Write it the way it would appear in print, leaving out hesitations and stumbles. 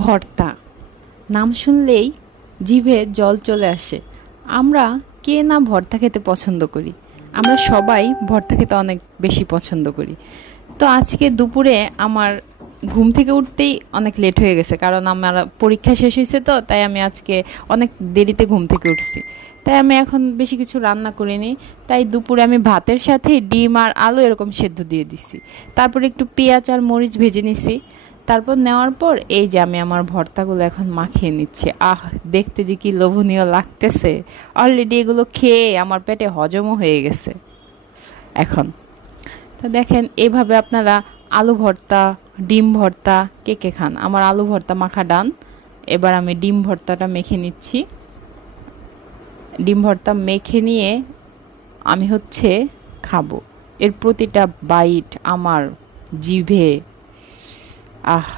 ভর্তা নাম শুনলেই জিভে জল চলে আসে। আমরা কে না ভর্তা খেতে পছন্দ করি? আমরা সবাই ভর্তা খেতে অনেক বেশি পছন্দ করি। তো আজকে দুপুরে আমার ঘুম থেকে উঠতেই অনেক লেট হয়ে গেছে, কারণ আমার পরীক্ষা শেষ হয়েছে, তো তাই আমি আজকে অনেক দেরিতে ঘুম থেকে উঠছি। তাই আমি এখন বেশি কিছু রান্না করিনি। তাই দুপুরে আমি ভাতের সাথে ডিম আর আলু এরকম সেদ্ধ দিয়ে দিছি। তারপর একটু পেঁয়াজ আর মরিচ ভেজে নিছি। তারপর নেওয়ার পর এই যে আমি আমার ভর্তাগুলো এখন মাখিয়ে নিচ্ছি। দেখতে যে কি লোভনীয় লাগতেছে! অলরেডি এগুলো খেয়ে আমার পেটে হজমও হয়ে গেছে এখন। তো দেখেন, এভাবে আপনারা আলু ভর্তা, ডিম ভর্তা কে কে খান? আমার আলু ভর্তা মাখা ডান। এবার আমি ডিম ভর্তাটা মেখে নিচ্ছি। ডিম ভর্তা মেখে নিয়ে আমি খাবো। এর প্রতিটা বাইট আমার জিভে, আহ